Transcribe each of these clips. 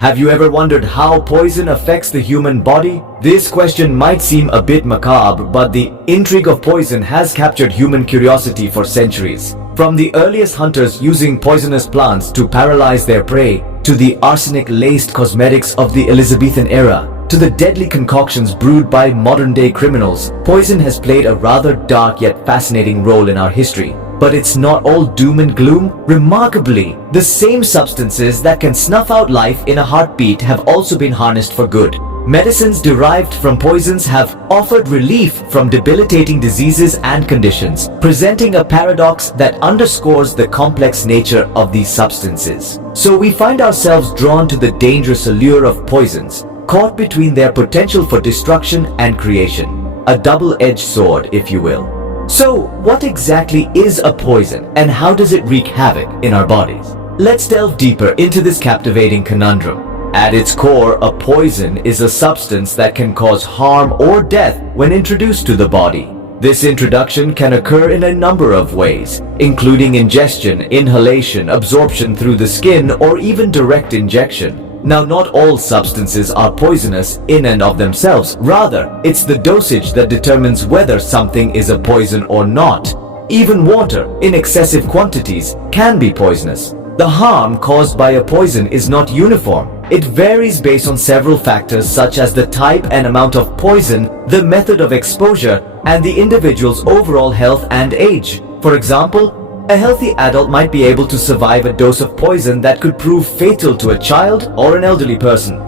Have you ever wondered how poison affects the human body? This question might seem a bit macabre, but the intrigue of poison has captured human curiosity for centuries. From the earliest hunters using poisonous plants to paralyze their prey, to the arsenic-laced cosmetics of the Elizabethan era, to the deadly concoctions brewed by modern-day criminals, poison has played a rather dark yet fascinating role in our history. But it's not all doom and gloom. Remarkably, the same substances that can snuff out life in a heartbeat have also been harnessed for good. Medicines derived from poisons have offered relief from debilitating diseases and conditions, presenting a paradox that underscores the complex nature of these substances. So we find ourselves drawn to the dangerous allure of poisons, caught between their potential for destruction and creation. A double-edged sword, if you will. So, what exactly is a poison and how does it wreak havoc in our bodies? Let's delve deeper into this captivating conundrum. At its core, a poison is a substance that can cause harm or death when introduced to the body. This introduction can occur in a number of ways, including ingestion, inhalation, absorption through the skin, or even direct injection. Now, not all substances are poisonous in and of themselves. Rather, it's the dosage that determines whether something is a poison or not. Even water, in excessive quantities, can be poisonous. The harm caused by a poison is not uniform. It varies based on several factors such as the type and amount of poison, the method of exposure, and the individual's overall health and age. For example, a healthy adult might be able to survive a dose of poison that could prove fatal to a child or an elderly person.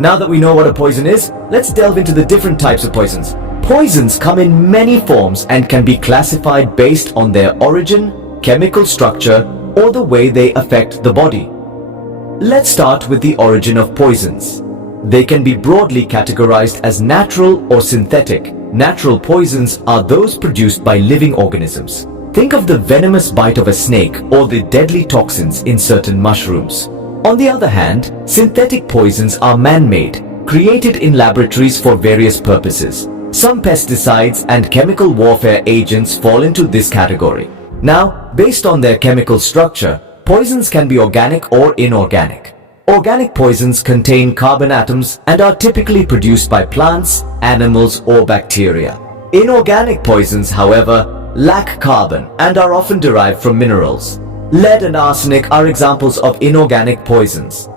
Now that we know what a poison is, let's delve into the different types of poisons. Poisons come in many forms and can be classified based on their origin, chemical structure, or the way they affect the body. Let's start with the origin of poisons. They can be broadly categorized as natural or synthetic. Natural poisons are those produced by living organisms. Think of the venomous bite of a snake or the deadly toxins in certain mushrooms. On the other hand, synthetic poisons are man-made, created in laboratories for various purposes. Some pesticides and chemical warfare agents fall into this category. Now, based on their chemical structure, poisons can be organic or inorganic. Organic poisons contain carbon atoms and are typically produced by plants, animals, or bacteria. Inorganic poisons, however, lack carbon and are often derived from minerals. Lead and arsenic are examples of inorganic poisons.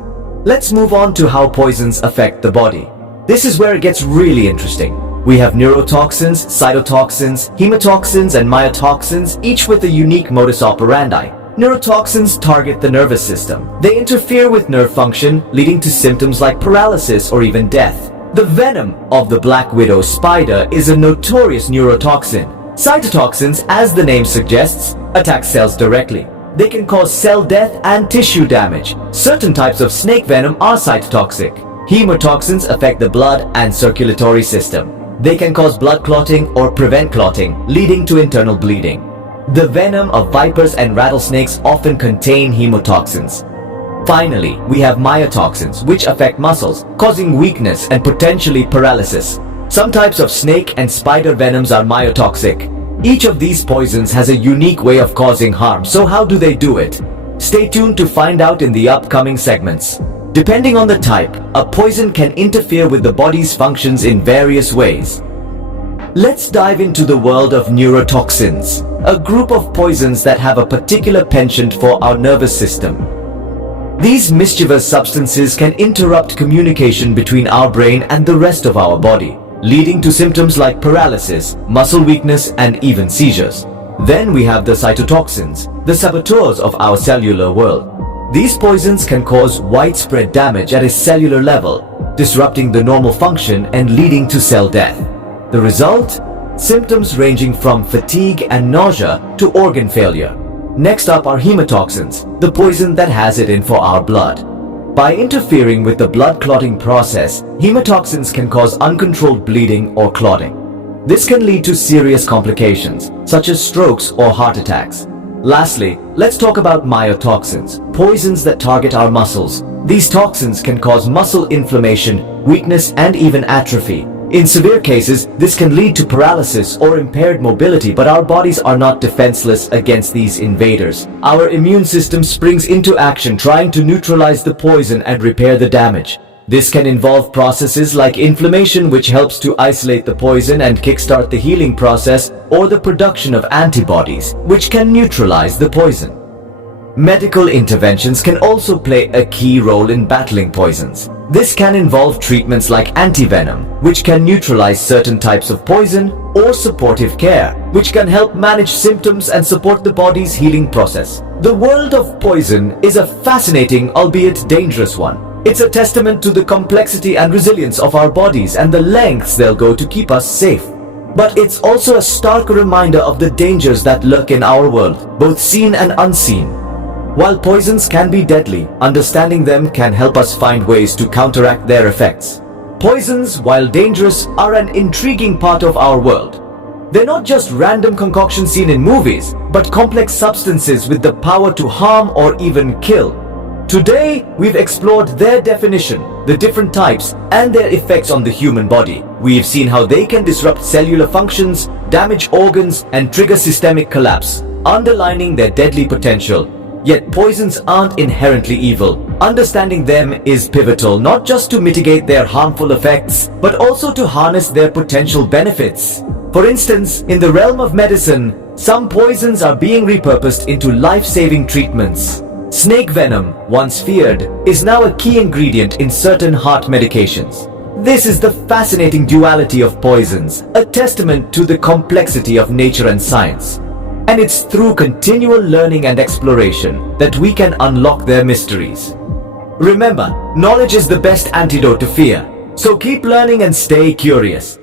Let's move on to how poisons affect the body. This is where it gets really interesting. We have neurotoxins, cytotoxins, hemotoxins, and myotoxins, each with a unique modus operandi. Neurotoxins target the nervous system. They interfere with nerve function, leading to symptoms like paralysis or even death. The venom of the black widow spider is a notorious neurotoxin. Cytotoxins, as the name suggests, attack cells directly. They can cause cell death and tissue damage. Certain types of snake venom are cytotoxic. Hemotoxins affect the blood and circulatory system. They can cause blood clotting or prevent clotting, leading to internal bleeding. The venom of vipers and rattlesnakes often contain hemotoxins. Finally, we have myotoxins, which affect muscles, causing weakness and potentially paralysis. Some types of snake and spider venoms are myotoxic. Each of these poisons has a unique way of causing harm, so how do they do it? Stay tuned to find out in the upcoming segments. Depending on the type, a poison can interfere with the body's functions in various ways. Let's dive into the world of neurotoxins, a group of poisons that have a particular penchant for our nervous system. These mischievous substances can interrupt communication between our brain and the rest of our body, leading to symptoms like paralysis, muscle weakness, and even seizures. Then we have the cytotoxins, the saboteurs of our cellular world. These poisons can cause widespread damage at a cellular level, disrupting the normal function and leading to cell death. The result? Symptoms ranging from fatigue and nausea to organ failure. Next up are hemotoxins, the poison that has it in for our blood. By interfering with the blood clotting process, hemotoxins can cause uncontrolled bleeding or clotting. This can lead to serious complications, such as strokes or heart attacks. Lastly, let's talk about myotoxins, poisons that target our muscles. These toxins can cause muscle inflammation, weakness, and even atrophy. In severe cases, this can lead to paralysis or impaired mobility, but our bodies are not defenseless against these invaders. Our immune system springs into action, trying to neutralize the poison and repair the damage. This can involve processes like inflammation, which helps to isolate the poison and kickstart the healing process, or the production of antibodies, which can neutralize the poison. Medical interventions can also play a key role in battling poisons. This can involve treatments like antivenom, which can neutralize certain types of poison, or supportive care, which can help manage symptoms and support the body's healing process. The world of poison is a fascinating, albeit dangerous one. It's a testament to the complexity and resilience of our bodies and the lengths they'll go to keep us safe. But it's also a stark reminder of the dangers that lurk in our world, both seen and unseen. While poisons can be deadly, understanding them can help us find ways to counteract their effects. Poisons, while dangerous, are an intriguing part of our world. They're not just random concoctions seen in movies, but complex substances with the power to harm or even kill. Today, we've explored their definition, the different types, and their effects on the human body. We've seen how they can disrupt cellular functions, damage organs, and trigger systemic collapse, underlining their deadly potential. Yet poisons aren't inherently evil. Understanding them is pivotal, not just to mitigate their harmful effects, but also to harness their potential benefits. For instance, in the realm of medicine, some poisons are being repurposed into life-saving treatments. Snake venom, once feared, is now a key ingredient in certain heart medications. This is the fascinating duality of poisons, a testament to the complexity of nature and science. And it's through continual learning and exploration that we can unlock their mysteries. Remember, knowledge is the best antidote to fear, so keep learning and stay curious.